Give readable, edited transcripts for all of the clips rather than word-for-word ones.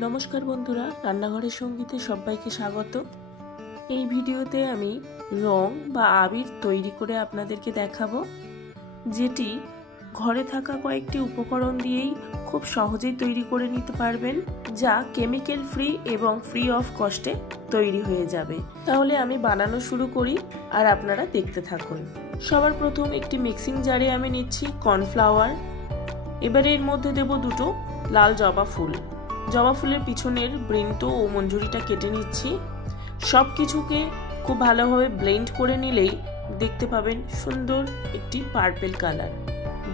नमस्कार बंधुरा रान्नाघरेर संगीते सबाइके स्वागत। এই ভিডিওতে আমি রং বা আবির তৈরি করে আপনাদেরকে দেখাবো, যেটি ঘরে থাকা কয়েকটি উপকরণ দিয়েই খুব সহজেই তৈরি করে নিতে পারবেন, যা কেমিক্যাল ফ্রি এবং ফ্রি অফ কস্টে তৈরি হয়ে যাবে। তাহলে আমি বানানো শুরু করি আর আপনারা দেখতে থাকুন। সবার প্রথম একটি মিক্সিং জারে আমি নিচ্ছি কর্নফ্লাওয়ার। এবারে এর মধ্যে দেব দুটো লাল জবা ফুল। জবা ফুলের পিছনের বৃন্ত ও মঞ্জুরিটা কেটে নিচ্ছি। সব কিছুকে খুব ভালোভাবে ব্লেন্ড করে নিলেই দেখতে পাবেন সুন্দর একটি পার্পল কালার।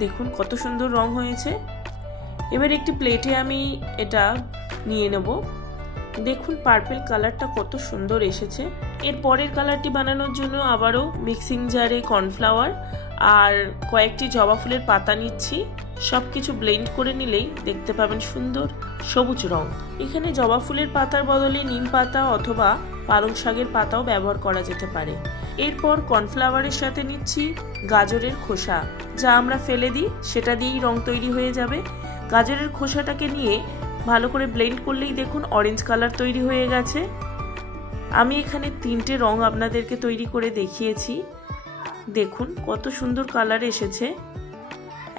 দেখুন কত সুন্দর রং হয়েছে। এবার একটি প্লেটে আমি এটা নিয়ে নেব। দেখুন পার্পল কালারটা কত সুন্দর এসেছে। এর পরের কালারটি বানানোর জন্য আবারও মিক্সিং জারে কর্নফ্লাওয়ার আর কয়েকটি জবা ফুলের পাতা নিচ্ছি। সবকিছু ব্লেন্ড করে নিলেই দেখতে পাবেন সুন্দর সবুজ রং। এখানে জবা ফুলের পাতার বদলে নিম পাতা অথবা পালং শাকের পাতাও ব্যবহার করা যেতে পারে। এরপর কর্নফ্লাওয়ারের সাথে নিচ্ছি গাজরের খোসা, যা আমরা ফেলে দিই, সেটা দিয়েই রং তৈরি হয়ে যাবে। গাজরের খোসাটাকে নিয়ে ভালো করে ব্লেন্ড করলেই দেখুন অরেঞ্জ কালার তৈরি হয়ে গেছে। আমি এখানে তিনটে রং আপনাদেরকে তৈরি করে দেখিয়েছি। দেখুন কত সুন্দর কালার এসেছে,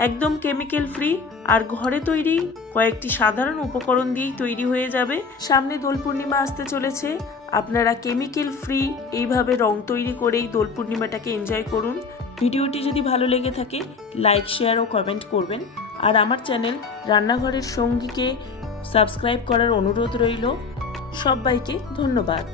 একদম কেমিক্যাল ফ্রি আর ঘরে তৈরি কয়েকটি সাধারণ উপকরণ দিয়েই তৈরি হয়ে যাবে। সামনে দোল পূর্ণিমা আসতে চলেছে, আপনারা কেমিক্যাল ফ্রি এইভাবে রং তৈরি করেই দোল পূর্ণিমাটাকে এনজয় করুন। ভিডিওটি যদি ভালো লেগে থাকে লাইক, শেয়ার ও কমেন্ট করবেন। আর আমার চ্যানেল রান্নাঘরের সঙ্গীকে সাবস্ক্রাইব করার অনুরোধ রইল। সবাইকে ধন্যবাদ।